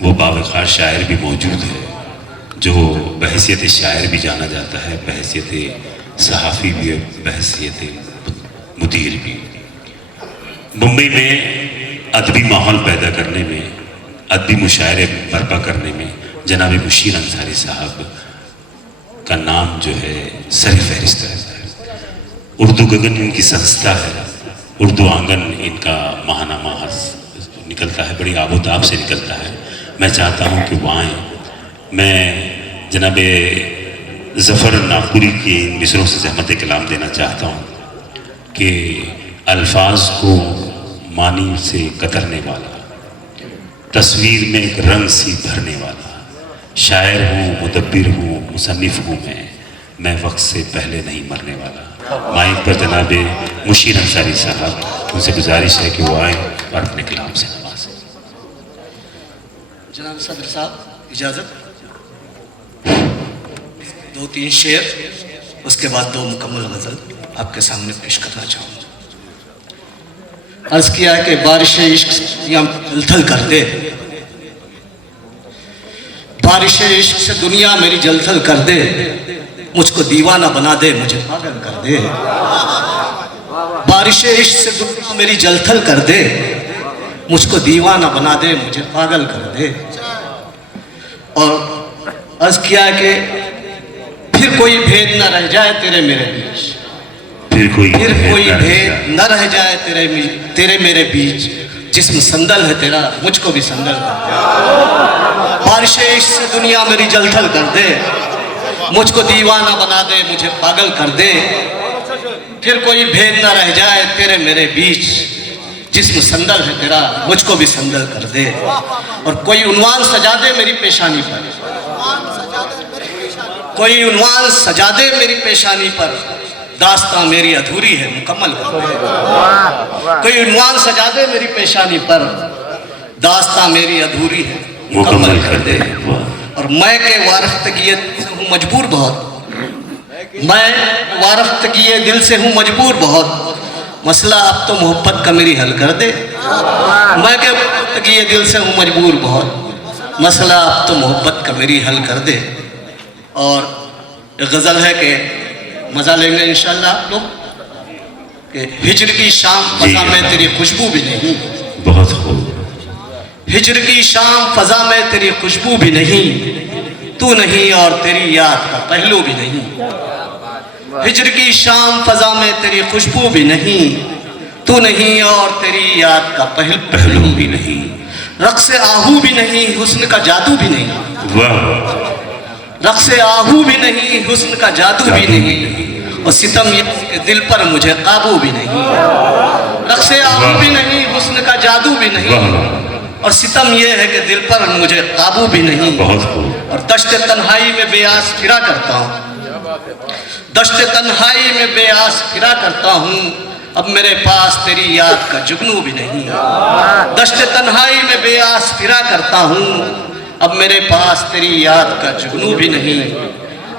वो बावक़ार शायर भी मौजूद है, जो बहैसियत शायर भी जाना जाता है, बहैसियत सहाफ़ी भी है, बहैसियत मुदीर भी। मुंबई में अदबी माहौल पैदा करने में, अदबी मुशायरे बर्पा करने में जनाब मुशीर अंसारी साहब का नाम जो है सर फहरिस्त रहता है। उर्दू गगन इनकी संस्था है, उर्दू आंगन इनका माहनामा निकलता है, बड़ी आबोताब से निकलता है। मैं चाहता हूँ कि वो आएँ। मैं जनाब ज़फ़र नागपुरी की मिसरों से ज़हमत कलाम देना चाहता हूँ कि अल्फाज को मानी से कतरने वाला, तस्वीर में एक रंग सी भरने वाला, शायर हूँ, मुदब्बिर हूँ, मुसन्निफ़ हूँ मैं वक्त से पहले नहीं मरने वाला। माइक पर जनाब मुशीर अंसारी साहब, उनसे गुजारिश है कि वो आएँ और अपने कलाम से नवाजें। जनाब सदर साहब इजाज़त, 2-3 शेर, उसके बाद 2 मुकम्मल गज़ल आपके सामने पेश करना चाहूँगा। अर्ज़ किया है कि बारिश इश्क या जलथल कर दे, बारिश इश्क से दुनिया मेरी जलथल कर दे, मुझको दीवाना बना दे, मुझे पागल कर दे। बारिश इश्क से दुनिया मेरी जलथल कर दे, मुझको दीवाना बना दे, मुझे पागल कर दे। और अर्ज़ किया है कि फिर कोई भेद न रह जाए तेरे मेरे बीच, फिर कोई भेद न रह जाए तेरे मेरे बीच, जिस्म संदल है तेरा, मुझको भी संदल कर दे। बारिश इश्क से दुनिया मेरी जलथल कर दे, मुझको दीवाना बना दे, मुझे पागल कर दे। फिर कोई भेद न रह जाए तेरे मेरे बीच, जिस्म संदल है तेरा, मुझको भी संदल कर दे। और कोई उन्वान सजा दे मेरी पेशानी पर, कोई उन्वान सजा दे मेरी पेशानी पर, दास्तां मेरी अधूरी है, मुकम्मल कर दे। कोई उन्वान सजा दे मेरी पेशानी पर, दास्तां मेरी अधूरी है, मुकम्मल कर दे। और मैं के वारफ्तगी से हूँ मजबूर बहुत, मैं वारफ्तगी दिल से हूँ मजबूर बहुत, मसला अब तो मोहब्बत का मेरी हल कर दे। मैं के वारफ्तगी दिल से हूँ मजबूर बहुत, मसला अब तो मोहब्बत का मेरी हल कर दे। और गज़ल है कि मज़ा लेंगे इंशाअल्लाह आप लोग, कि हिज्र की शाम फ़ज़ा में तेरी खुशबू भी नहीं, बहुत खूब। हिज्र की शाम फ़ज़ा में तेरी खुशबू भी नहीं, तू नहीं और तेरी याद का पहलू भी नहीं। हिज्र की शाम फ़ज़ा में तेरी खुशबू भी नहीं, तू नहीं और तेरी याद का पहलू भी नहीं। रक़्स आहू भी नहीं, हुस्न का जादू भी नहीं, रक़्स आहू भी नहीं, हुस्न का जादू भी नहीं। और सितम ये कि दिल पर मुझे काबू भी नहीं, रक़्स आहू भी नहीं, हुस्न का जादू भी नहीं। और सितम ये है कि दिल पर मुझे काबू भी नहीं। और दश्त तन्हाई में बेआस फिरा करता हूँ, दश्त तन्हाई में बेआस फिरा करता हूँ, अब मेरे पास तेरी याद का जुगनू भी नहीं। दश्त तन्हाई में बेआस फिरा करता हूँ, अब मेरे पास तेरी याद का जुगनू भी नहीं।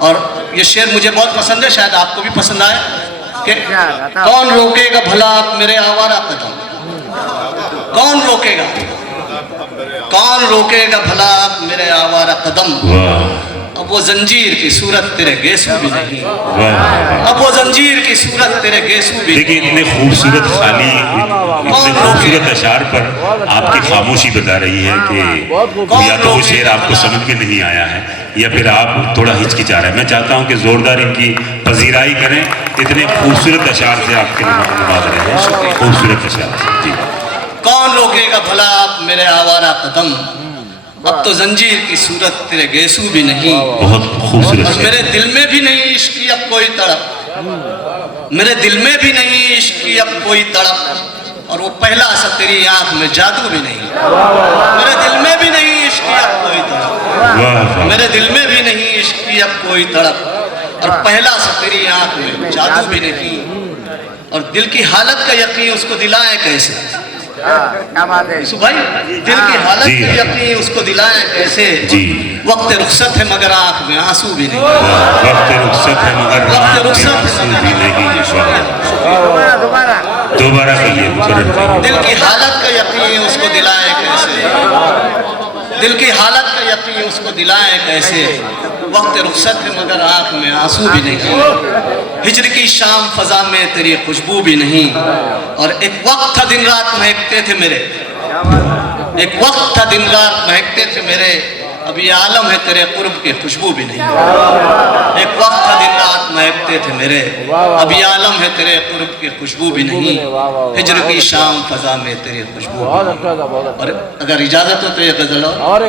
और ये शेर मुझे बहुत पसंद है, शायद आपको भी पसंद आए, कि कौन रोकेगा भला आप मेरे आवारा कदम, कौन रोकेगा, कौन रोकेगा भला आप मेरे आवारा कदम। अब वो जंजीर की सूरत तेरे गेसू भी नहीं, अब वो जंजीर की सूरत तेरे गेसू भी। देखिए इतने खूबसूरत खाली, इतने खूबसूरत अशार पर आपकी खामोशी बता रही है कि या तो वो शेर आपको समझ में नहीं आया है या फिर आप थोड़ा हिचकिचा रहे हैं। मैं चाहता हूँ कि जोरदार इनकी पजीराई करें, इतने खूबसूरत अशार से आपके नवाज रहे हैं, खूबसूरत अशार से। जी। कौन रोकेगा भला आप मेरे आवारा कदम, अब तो जंजीर की सूरत तेरे गेसू भी नहीं। बहुत खूबसूरत। और मेरे दिल में भी नहीं इश्क की अब कोई तड़प, मेरे दिल में भी नहीं इश्क की अब कोई तड़प। और वो पहला असर तेरी आंख में जादू भी नहीं, मेरे दिल में भी नहीं इश्क की अब कोई तड़प, मेरे दिल में भी नहीं इश्क की अब कोई तड़प। और पहला असर तेरी आंख में जादू भी नहीं। और दिल की हालत का यकीन उसको दिलाए कैसे, भाई दिल की हालत का यकीन उसको दिलाए कैसे। वक्त रुखसत है मगर आंख में आंसू भी नहीं, वक्त रुखसत है मगर वक्त रुखसत है भी नहीं। दोबारा कहिए। दिल की हालत का यकीन उसको दिलाए कैसे, दिल की हालत का यकीन उसको दिलाएं कैसे, वक्त रुखसत है मगर आंख में आंसू भी नहीं, हिजर की शाम फजा में तेरी खुशबू भी नहीं। और एक वक्त था दिन रात महकते थे मेरे, एक वक्त था दिन रात महकते थे मेरे, अब ये आलम है तेरे कुर्ब की खुशबू भी नहीं। एक वक्त था दिन रात महकते थे मेरे, अब ये आलम है तेरे कुर्ब की खुशबू भी नहीं, हिजर की शाम फजा में तेरी खुशबू। और अगर इजाजत हो तो ये गजल और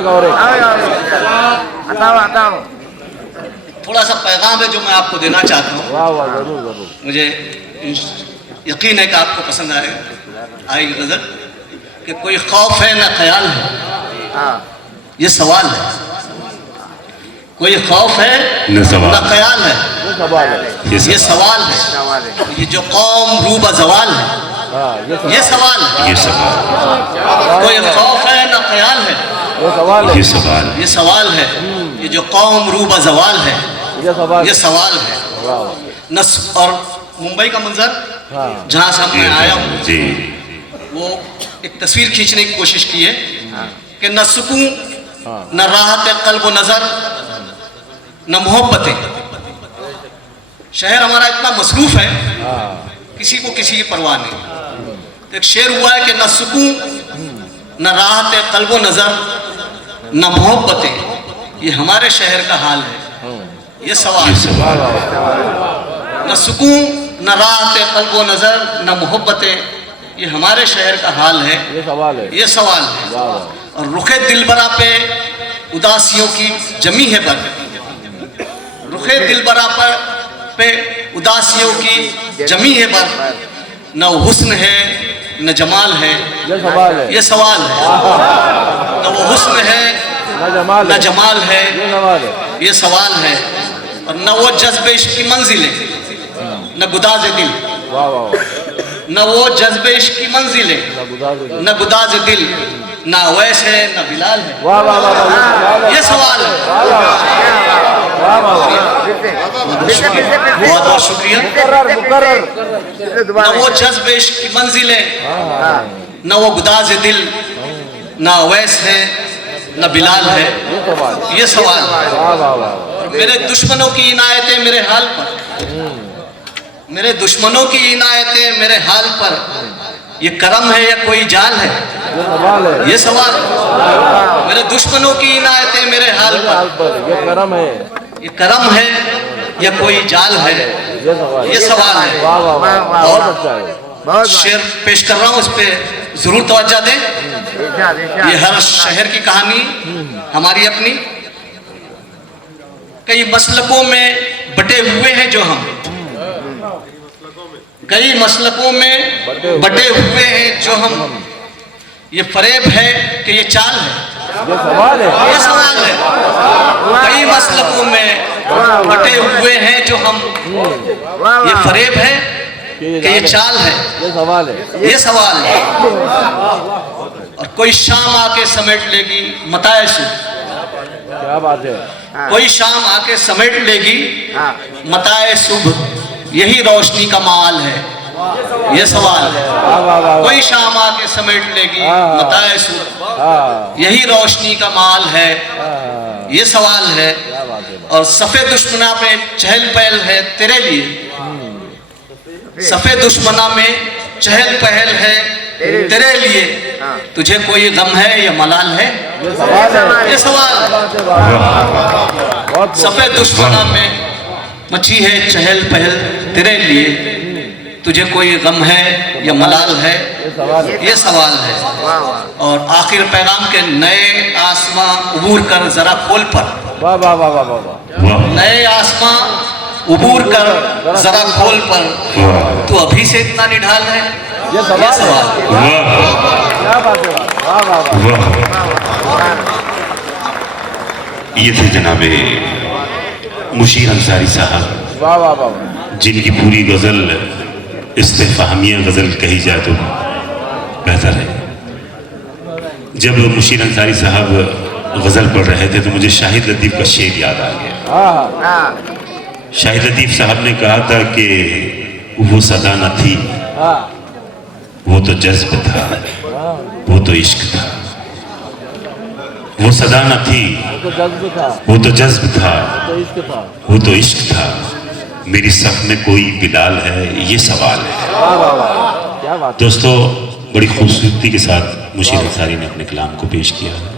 थोड़ा सा पैगाम है जो मैं आपको देना चाहता हूँ। मुझे यकीन है कि आपको पसंद आएगी गजल। कि कोई खौफ है न ख्याल है, ये सवाल है। कोई खौफ है न ख्याल है, ये सवाल है। ये जो कौम रूबा जवाल है, ये सवाल है। कोई खौफ है न ख्याल है, ये सवाल है। ये जो कौम रूबा जवाल है, ये सवाल है। और मुंबई का मंजर जहाँ से मैं आया हूँ, वो एक तस्वीर खींचने की कोशिश की है कि न सुकून, न राहत कल्ब व नजर, न मोहब्बतें। शहर हमारा इतना मसरूफ है, किसी को किसी की परवाह नहीं। तो एक शेर हुआ है कि न सुकून, न राहत कल्ब व नजर, न मोहब्बतें, ये हमारे शहर का हाल है। ये सवाल न सुकून, न राहत कल्ब व नजर, न मोहब्बतें, ये हमारे शहर का हाल है। ये सवाल है। और रुखे दिलबरा पे उदासियों की जमी है बर, रुखे दिलबरा पे उदासियों की जमी है बर, न हुस्न है न जमाल है, ये सवाल है। न वो हुस्न है न जमाल है, ये सवाल है। और न वो जज्बे इश्क की मंजिलें, न गुदाज दिल, न वो जज्बे इश्क की मंजिलें, न गुदाज दिल, न अवैस है न बिलाल है, ये सवाल है। बहुत बहुत शुक्रिया। न वो जज्बे इश्क की मंजिलें, न वो गुदाज दिल, न अवैस है न बिलाल है, ये सवाल है। मेरे दुश्मनों की इनायतें मेरे हाल पर, मेरे दुश्मनों की इनायतें मेरे हाल पर, ये करम है या कोई जाल है, ये सवाल है। मेरे दुश्मनों की इनायतें मेरे हाल पर, ये करम है या कोई जाल है, ये सवाल है। और शेर पेश कर रहा हूँ, इस पे जरूर तवज्जो दें। ये हर शहर की कहानी हमारी अपनी, कई मसलकों में बटे हुए हैं जो हम, कई मसलकों में बटे हुए हैं जो हम, ये फरेब है कि ये चाल है, ये सवाल है। कई मसलकों में बटे हुए हैं जो हम, ये फरेब है कि ये चाल है, ये सवाल है। और कोई शाम आके समेट लेगी मताए सुबह, क्या बात है। कोई शाम आके समेट लेगी मताए सुबह, यही रोशनी का माल है, ये सवाल है। कोई शाम आके समेट लेगी मताए सुबह, यही रोशनी का माल है, ये सवाल है। और सफ़े दुश्मना में चहल पहल है तेरे लिए, सफ़े दुश्मना में चहल पहल है तेरे लिए, तुझे कोई गम है या मलाल है, ये सवाल है। सफ़े दुश्मना में मची है चहल पहल तेरे लिए, तुझे कोई गम है या मलाल है, ये सवाल है। और आखिर पैगाम के नए आसमां उबूर कर जरा खोल पर, नए आसमां उबूर कर जरा खोल पर, तू अभी से इतना निढाल है, ये सवाल। ये थे जनाबे मुशीर अंसारी साहब, जिनकी पूरी गज़ल इस्तेफामिया गज़ल कही जाए तो बेहतर है। जब मुशीर अंसारी साहब गज़ल पढ़ रहे थे तो मुझे शाहिद लतीफ़ का शेर याद आ गया। शाहिद लतीफ़ साहब ने कहा था कि वो सदा न थी, वो तो जज्ब था, वो तो इश्क था, वो सदा न थी, वो तो जज्ब था, वो तो जज्ब था, तो इश्क था। वो तो इश्क था। मेरी सफ में कोई बिलाल है, ये सवाल है। वाह वाह वाह, क्या बात है। दोस्तों, बड़ी खूबसूरती के साथ मुशीर अंसारी ने अपने कलाम को पेश किया है।